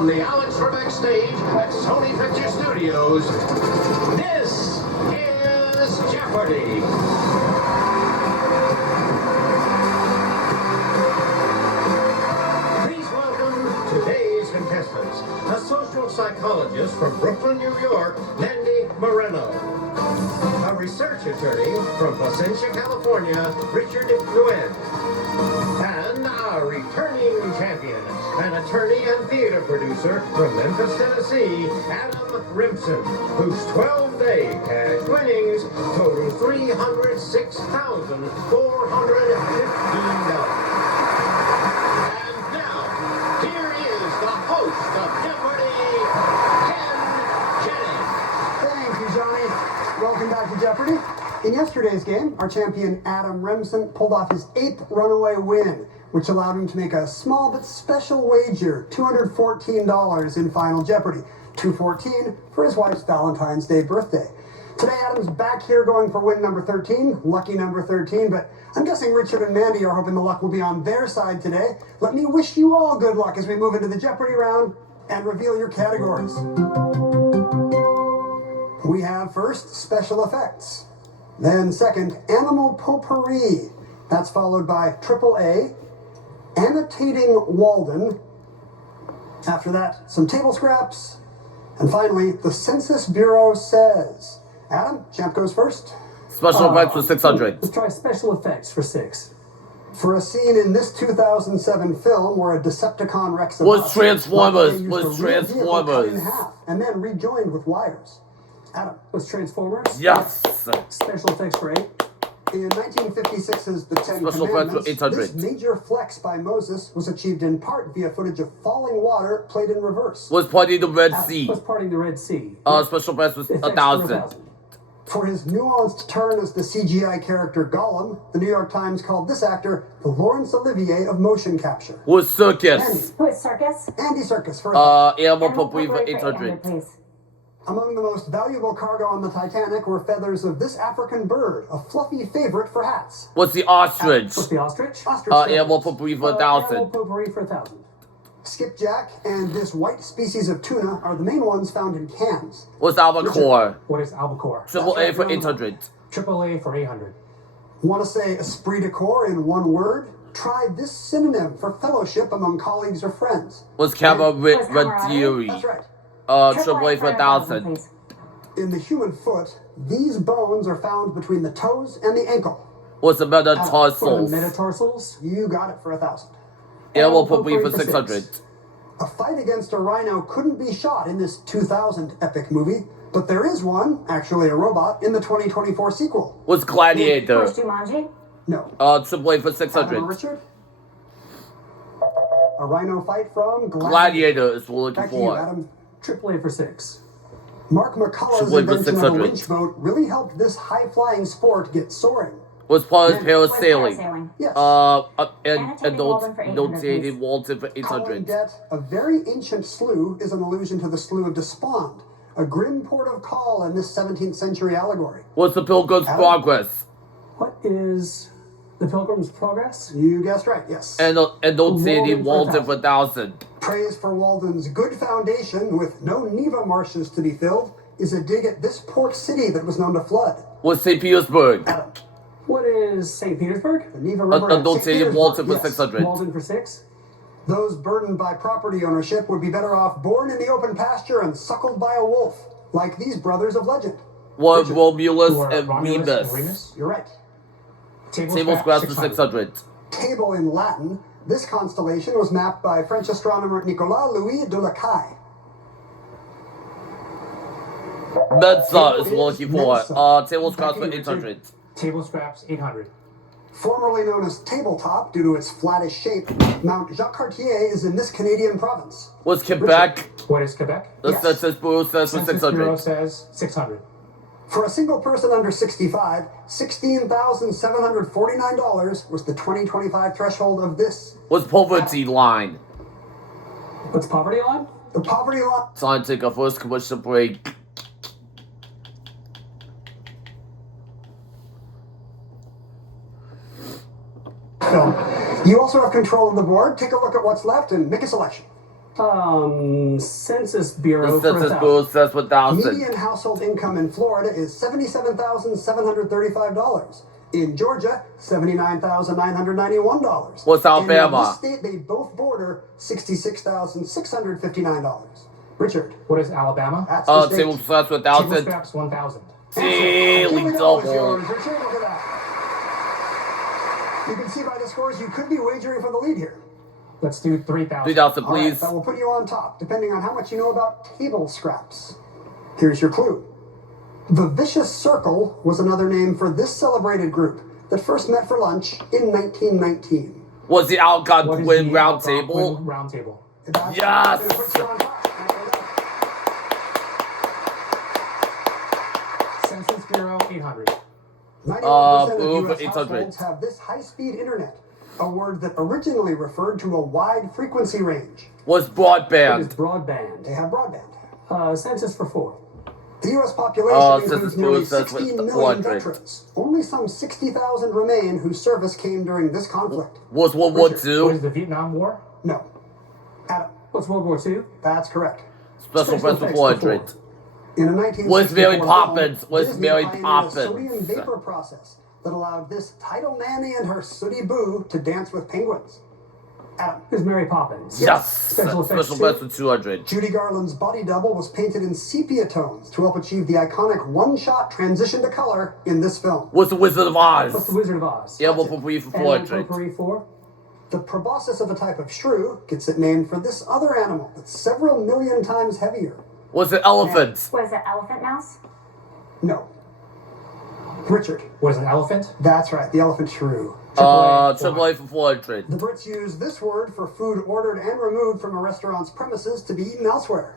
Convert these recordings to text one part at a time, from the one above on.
from the Alex stage at Sony Picture Studios, this is Jeopardy! Please welcome today's contestants, a social psychologist from Brooklyn, New York, Mandy Moreno. A research attorney from Placentia, California, Richard Lueders. And our returning champion, an attorney and theater producer from Memphis, Tennessee, Adam Remsen, whose 12-day cash winnings total $306,415. And now, here is the host of Jeopardy, Ken Jennings. Thank you, Johnny. Welcome back to Jeopardy! In yesterday's game, our champion Adam Remsen pulled off his 8th runaway win, which allowed him to make a small but special wager, $214 in Final Jeopardy, $214 for his wife's Valentine's Day birthday. Today, Adam's back here going for win number 13, lucky number 13, but I'm guessing Richard and Mandy are hoping the luck will be on their side today. Let me wish you all good luck as we move into the Jeopardy round and reveal your categories. We have first, special effects. Then second, animal potpourri. That's followed by AAA, annotating Walden. After that, some table scraps. And finally, the Census Bureau says. Adam, champ goes first. Special effects for 600. Let's try special effects for 6. For a scene in this 2007 film where a Decepticon wrecks a Was bus, Transformers, they used was a real vehicle cut in Transformers. half and then rejoined with wires. Adam. Was Transformers? Yes. Special effects for 8. In 1956's The Ten Special effects for Commandments, 800. this major flex by Moses was achieved in part via footage of falling water played in reverse. Was parting the Red Sea. Was parting the Red Sea. Special effects was Effects for 1,000. For his nuanced turn as the CGI character Gollum, the New York Times called this actor the Laurence Olivier of motion capture. Was circus. Who is Circus? Andy Serkis for a Animal potpourri for 800. please. Among the most valuable cargo on the Titanic were feathers of this African bird, a fluffy favorite for hats. Was the ostrich. What's the ostrich? Ostrich feathers. Animal potpourri for Animal 1,000. potpourri for 1,000. Skipjack and this white species of tuna are the main ones found in cans. Was albacore. What is albacore? Triple A for 800. AAA for 800. Want to say esprit de corps in one word? Try this synonym for fellowship among colleagues or friends. Was camaraderie? camaraderie. That's right. Triple A for 1,000. please. In the human foot, these bones are found between the toes and the ankle. Was the For the metatarsals. metatarsals? You got it for 1,000. Animal potpourri for 600. A fight against a rhino couldn't be shot in this 2000 epic movie, but there is one, actually a robot, in the 2024 sequel. Was gladiator. Was Jumanji? No. Triple A for Adam or 600. Richard? A rhino fight from Gladiator is what we're looking Back to you, for. Adam. AAA for 6. Mark McCullough's Triple A for invention of a 600. winch boat really helped this high-flying sport get soaring. Was part of Was parasailing. parasailing? Yes. And Annotated Walden for 800, annotated please. Walden for Calling 800. Debt, a very ancient slough, is an allusion to the Slough of Despond, a grim port of call in this 17th century allegory. Was the Pilgrim's Adam? Progress. What is the Pilgrim's Progress? You guessed right, yes. And annotated Walden for Walden for 1,000. Praise for Walden's good foundation, with no Neva marshes to be filled, is a dig at this port city that was known to flood. Was St. Petersburg. Adam, What is St. Petersburg? the Neva River at St. Annotated Walden for Petersburg, yes. 600. Walden for 6. Those burdened by property ownership would be better off born in the open pasture and suckled by a wolf, like these brothers of legend. Was Richard. Romulus Or and Romulus and Remus. Remus? You're right. Table scraps for 600. Table in Latin, this constellation was mapped by French astronomer Nicolas Louis de la Caille. Mensa is what we're looking for. Mensa. Table scraps for Back to you, 800. Table scraps 800. Formerly known as Tabletop due to its flattish shape, Mount Jacques Cartier is in this Canadian province. Was Quebec. What is Quebec? The Yes. Census Bureau says for Census Bureau 600. says 600. For a single person under 65, $16,749 was the 2025 threshold of this. Was poverty line. What's poverty line? The poverty line. Time to take our first commercial break. Film. You also have control of the board. Take a look at what's left and make a selection. Census Bureau The for Census 1,000. Bureau says 1,000. Median household income in Florida is $77,735. In Georgia, $79,991. What's And Alabama? in this state, they both border $66,659. Richard. What is Alabama? That's the state. Table says Table 1,000. scraps 1,000. Daily $50 is double. yours. Richard, look at that. You can see by the scores you could be wagering for the lead here. Let's do 3,000. 3,000, All right, please. that will put you on top, depending on how much you know about table scraps. Here's your clue. The Vicious Circle was another name for this celebrated group that first met for lunch in 1919. Was the What is Algonquin the Round Algonquin Table? Round Table. That's Yes! gonna put you on top. Census Bureau 800. 91% Blue of for U.S. 800. households have this high-speed internet, a word that originally referred to a wide frequency range. Was What is broadband? broadband? They have broadband. Census for 4. The U.S. population Census includes nearly Bureau says 16 million 400. veterans. Only some 60,000 remain whose service came during this conflict. Was World War Richard, What is II? the Vietnam War? No. Adam, What's World War II? that's correct. Special Special Press effects 400. In a 1964 Was Mary film, Poppins? Was Disney Mary pioneered a Poppins? sodium vapor process that allowed this title nanny and her sooty boo to dance with penguins. Adam, Is Mary Poppins? Yes! Special effects Special Press too? 200. Judy Garland's body double was painted in sepia tones to help achieve the iconic one-shot transition to color in this film. Was the Wizard of What's Oz? the Wizard of Oz? Elbow for free for Animal 400. potpourri for? The proboscis of a type of shrew gets it named for this other animal that's several million times heavier. Was it elephant? Was it elephant mouse? No. Richard, What is an elephant? that's right, the elephant shrew. AAA for 400. The Brits use this word for food ordered and removed from a restaurant's premises to be eaten elsewhere.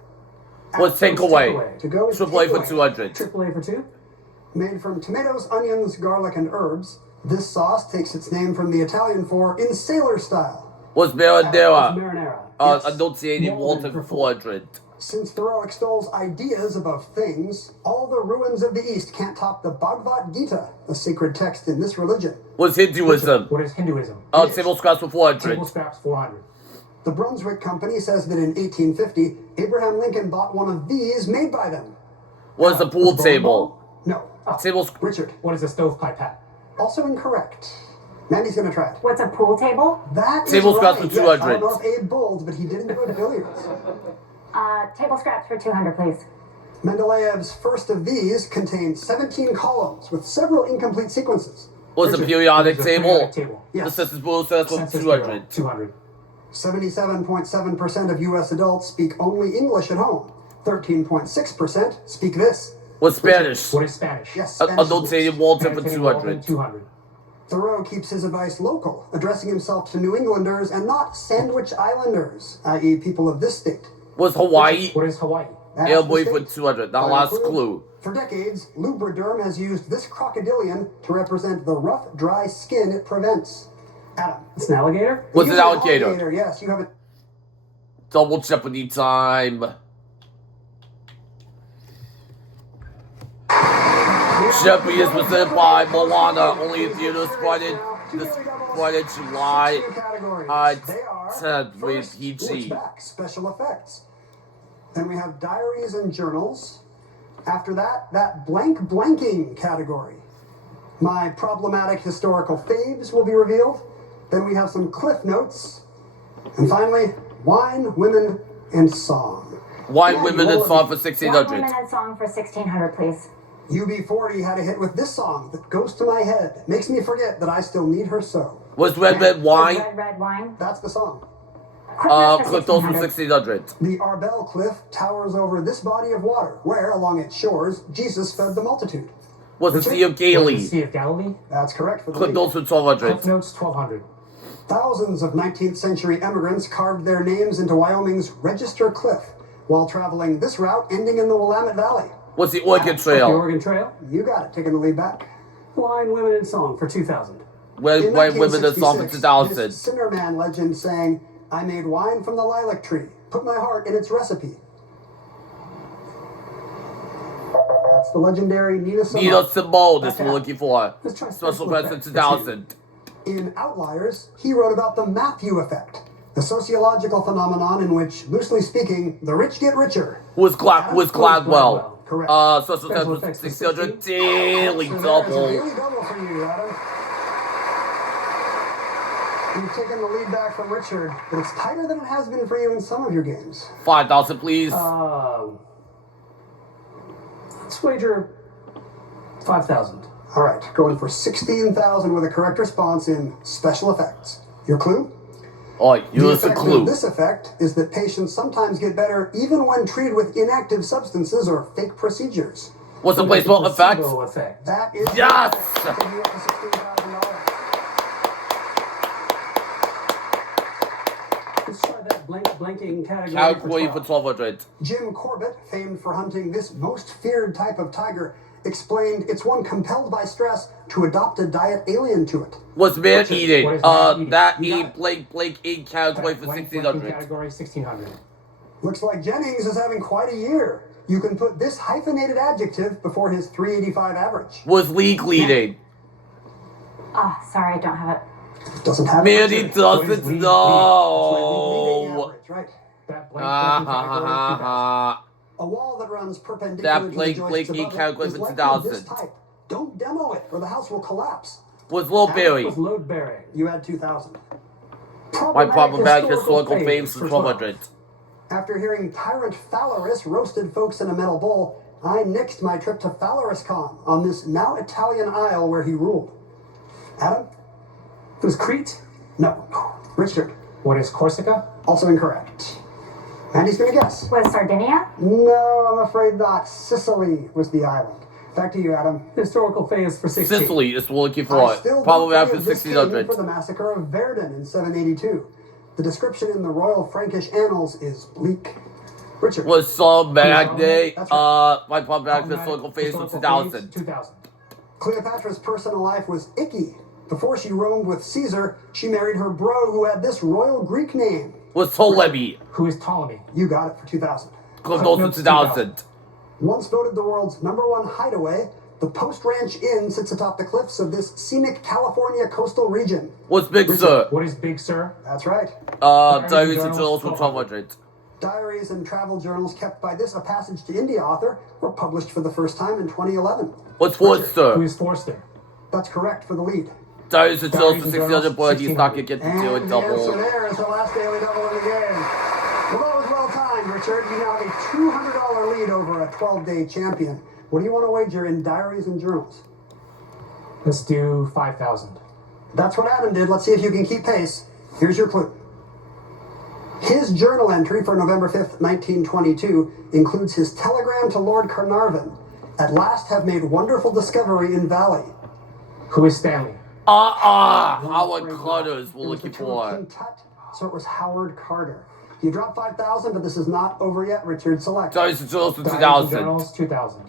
Was takeaway? Takeaway. To go is AAA for takeaway. 200. AAA for 2? Made from tomatoes, onions, garlic, and herbs, this sauce takes its name from the Italian for in sailor style. Was What's Marinara? marinara? Yes. Enunciated Walton Walton for for 400. Since Thoreau extols ideas above things, all the ruins of the East can't top the Bhagavad Gita, a sacred text in this religion. Was Hinduism? What is Hinduism? Table scraps for 400. Table scraps 400. The Brunswick Company says that in 1850, Abraham Lincoln bought one of these made by them. Was the pool table? No. Table Richard, What is a stovepipe hat? also incorrect. Mandy's gonna try it. What's a pool table? That is Table scraps right. for Yes, I 200. don't know if Abe bowled, but he did enjoy billiards. Table scraps for 200, please. Mendeleev's first of these contained 17 columns with several incomplete sequences. Was the Richard, periodic What is a table? periodic table? The Yes. Census Bureau says for Census Bureau 200. 200. 77.7% of U.S. adults speak only English at home. 13.6% speak this. Was Spanish? What is Spanish? Yes, Spanish is Enunciated this. Walton for Annotated Walton, 200. 200. Thoreau keeps his advice local, addressing himself to New Englanders and not Sandwich Islanders, i.e. people of this state. Was Hawaii? What is Hawaii? That's Airboy the for state. 200. Now Final last clue. For decades, Lubriderm has used this crocodilian to represent the rough, dry skin it prevents. Adam. It's an alligator? Was You it use an alligator? Yes, you have a Double Jeopardy time. Jeopardy is presented by Moana. Only in theaters Friday, July categories. They are 10th with first, PG. switchback, special effects. Then we have diaries and journals. After that blank blanking category. My problematic historical faves will be revealed. Then we have some cliff notes. And finally, wine, women, and song. Wine, Yeah, women, you and will- song for One 1600. woman and song for 1600, please. UB40 had a hit with this song that goes to my head. Makes me forget that I still need her so. Was Red Red Wine? Red wine. That's the song. Cliff Notes for 1600. The Arbel Cliff towers over this body of water, where, along its shores, Jesus fed the multitude. Was the Richard? Sea of What is the Galilee? Sea of Galilee? That's correct for the Cliff lead. Notes for Cliff 1200. Notes 1200. Thousands of 19th century immigrants carved their names into Wyoming's Register Cliff while traveling this route ending in the Willamette Valley. Was the Oregon The Trail? Oregon Trail? You got it, taking the lead back. Wine, women, and song for 2000. Red In White Women, and song for 1966, 2000. this Sinnerman legend sang, "I made wine from the lilac tree, put my heart in its recipe." That's the legendary Nina Simone. Nina Simone, that's what we're looking for. Let's try Special special Press in effects. 2000. In Outliers, he wrote about the Matthew effect. The sociological phenomenon in which, loosely speaking, the rich get richer. Was Gladwell. Correct. Special test was 600 daily So there's a double. daily double for you, Adam. You've taken the lead back from Richard, but it's tighter than it has been for you in some of your games. 5,000, please. Let's wager 5,000. All right, going for 16,000 with a correct response in special effects. Your clue? Oh, The use the effect clue. of this effect is that patients sometimes get better even when treated with inactive substances or fake procedures. What's the placebo effect? Placebo effect. That is Yes! taking you up to $16,000. Let's try that blanking category. Calculate for for 12. 1,200. Jim Corbett, famed for hunting this most feared type of tiger, explained it's one compelled by stress to adopt a diet alien to it. What's man eating? What is man eating? That You eat got Blake eat calculate for Blank 1,600. category 1,600. Looks like Jennings is having quite a year. You can put this hyphenated adjective before his 385 average. Was league leading? Oh, sorry, I don't have it. Doesn't have Man, it. he Richard. doesn't Lead- lead- know. Average, right? That blank Ah, category ha, 2,000. ha, ha. A wall that runs perpendicular That to Blake- the joists Blake above it calculate is for likely 2,000. this type. Don't demo it, or the house will collapse. Was Lil Berry? Was load bearing. You had 2,000. My problematic historical historical fames faves for for 1,200. After hearing Tyrant Phalaris roasted folks in a metal bowl, I nixed my trip to PhalarisCon on this now Italian isle where he ruled. Adam? It was Crete. No. Richard? What is Corsica? Also incorrect. Andy's gonna guess. Was Sardinia? No, I'm afraid not. Sicily was the island. Back to you, Adam. Historical phase for 16. Sicily is looking I for still it. don't Problematic forgive for this king 1,600. for the massacre of Verdun in 782. The description in the Royal Frankish Annals is bleak. Richard. Was some magnate. That's right. My problematic historical phase for 2,000. 2,000. Cleopatra's personal life was icky. Before she roamed with Caesar, she married her bro who had this royal Greek name. Was Ptolemy. Who is Ptolemy? You got it for 2,000. Close to 2,000. Once voted the world's #1 hideaway, the Post Ranch Inn sits atop the cliffs of this scenic California coastal region. Was Big Sir. What is Big Sir? That's right. Diaries and Journals for 1,200. Diaries and travel journals kept by this A Passage to India author were published for the first time in 2011. Was Who Forster. is Forster? That's correct for the lead. Diaries and Journals for Diaries and 600, but he's not gonna 1600. get to do it And the answer double. there is the last daily double in the game. Well, that was well timed, Richard. You now have a $200 lead over a 12-day champion. What do you want to wager in diaries and journals? Let's do 5,000. That's what Adam did. Let's see if you can keep pace. Here's your clue. His journal entry for November 5th, 1922 includes his telegram to Lord Carnarvon. At last have made wonderful discovery in Valley. Who is Stanley? Howard Carter's we're It was the looking term for. King Tut, so it was Howard Carter. You dropped 5,000, but this is not over yet. Richard, select. Diaries and Journals for Diaries and 2,000. Journals 2,000.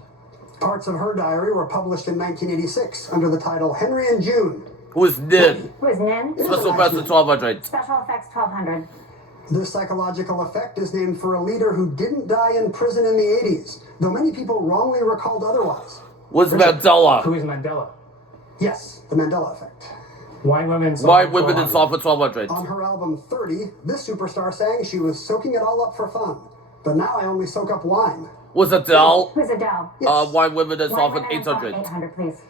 Parts of her diary were published in 1986 under the title Henry and June. Who is Nin? Who is Nin? Special Best for 1,200. Special effects 1,200. This psychological effect is named for a leader who didn't die in prison in the 80s, though many people wrongly recalled otherwise. Was Who Mandela. is Mandela? Yes, the Mandela effect. White women. White women in Song for 1,200. On her album 30, this superstar sang she was soaking it all up for fun. But now I only soak up wine. Was Adele. Who is Adele? Yes. White women in Song White for women in song 800. 800, please.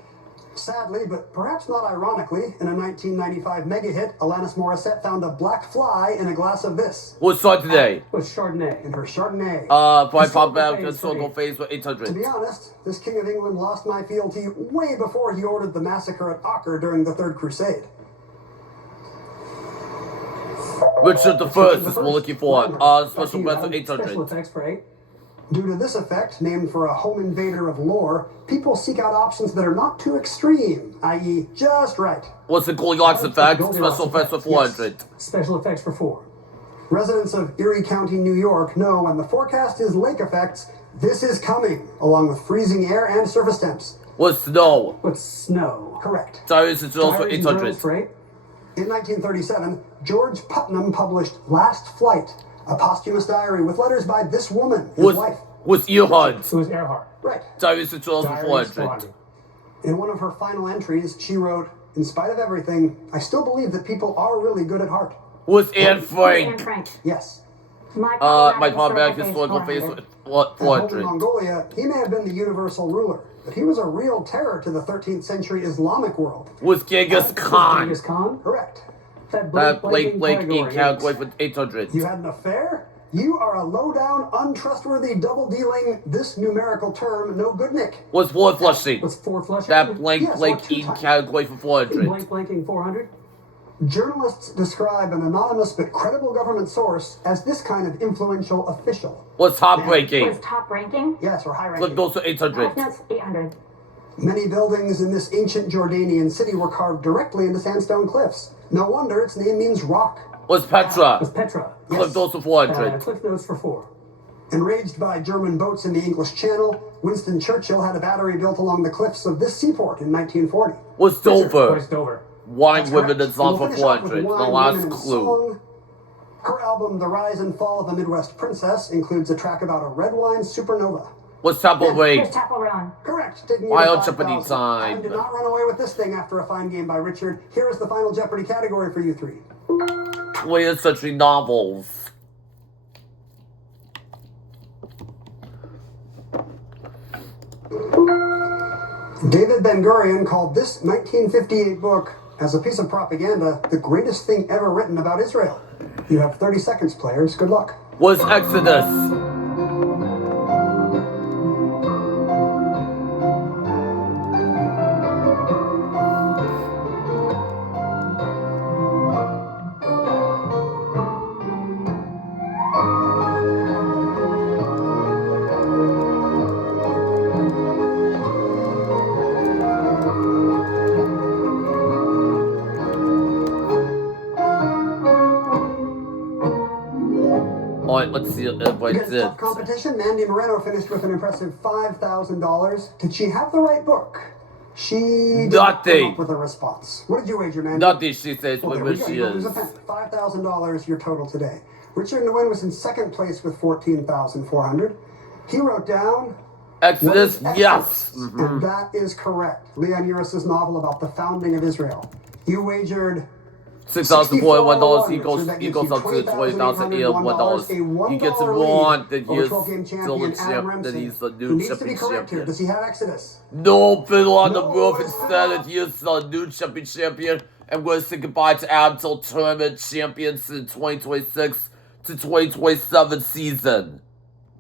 Sadly, but perhaps not ironically, in a 1995 mega hit, Alanis Morissette found a black fly in a glass of this. What's on today? It was Chardonnay. In her Chardonnay. My Historical problematic phase historical for phase for To be 800. honest, this King of England lost my fealty way before he ordered the massacre at Acre during the Third Crusade. Richard the First is we're looking for. Special Best for Special 800. effects for 8. Due to this effect, named for a home invader of lore, people seek out options that are not too extreme, i.e., just right. What's the Goldilocks effect? Goldilocks Special Best for effect, yes. 400. Special effects for 4. Residents of Erie County, New York know when the forecast is lake effects, this is coming, along with freezing air and surface temps. Was Snow. What's snow? Correct. Diaries and Journals for Diaries and 800. journals for 8. In 1937, George Putnam published Last Flight, a posthumous diary with letters by this woman, his wife. Was Earhart. Who is Earhart? Right. Diaries and Journals for Diaries 400. In one of her final entries, she wrote, "In spite of everything, I still believe that people are really good at heart." Was Anne Anne Frank. Frank. Yes. My problematic historical face 400. what At home in 400. Mongolia, he may have been the universal ruler, but he was a real terror to the 13th century Islamic world. Was Genghis Khan. Genghis Khan. Correct. That Blake category in category for 800. You had an affair? You are a low-down, untrustworthy, double-dealing, this numerical term, no good Nick. Was floor flushing. Was 4 flushing? That blank Yes, or two in times. category for 400. Blanking 400. Journalists describe an anonymous but credible government source as this kind of influential official. Was top Was ranking. top ranking. Yes, or high Click ranking. those to 800. Cliff Notes 800. Many buildings in this ancient Jordanian city were carved directly into sandstone cliffs. No wonder its name means rock. Was Petra. Was Petra. Click those to 400. Cliff Notes for 4. Enraged by German boats in the English Channel, Winston Churchill had a battery built along the cliffs of this seaport in 1940. Was Dover. Where's Dover? Wine, That's women, correct. and song And for we'll finish off with 400. The Wine, last Women, and clue. Song. Her album, The Rise and Fall of a Midwest Princess, includes a track about a red wine supernova. Was Temple Yeah, Ring. Here's Chapel Roan. Correct. Taking Why you to on Jeopardy 5,000. time? Adam did not run away with this thing after a fine game by Richard. Here is the final Jeopardy category for you three. 20th century novels. David Ben-Gurion called this 1958 book, as a piece of propaganda, the greatest thing ever written about Israel. You have 30 seconds, players. Good luck. Was Exodus. Alright, let's see what Against it tough competition, Mandy Moreno finished with an impressive $5,000. Did she have the right book? She did not come Nothing. up with a response. What did you wager, Mandy? Nothing, she says, Well, there where we go. she You lose is. a penny. $5,000 your total today. Richard Nguyen was in second place with $14,400. He wrote down Exodus, What is yes. Exodus? And that is correct. Leon Uris's novel about the founding of Israel. You wagered $6,401 $64. So that he gives goes you up to $20,001. $20,801. He gets $1 won, then he over is 12 game still champion the Adam champ, Remsen, then he's the who new needs to be champion correct here. champion. Does he have Exodus? No fiddle on the No, roof it's instead not. it he is the new champion champion. I'm going to say goodbye to Adam till tournament champions in 2026 to 2027 season.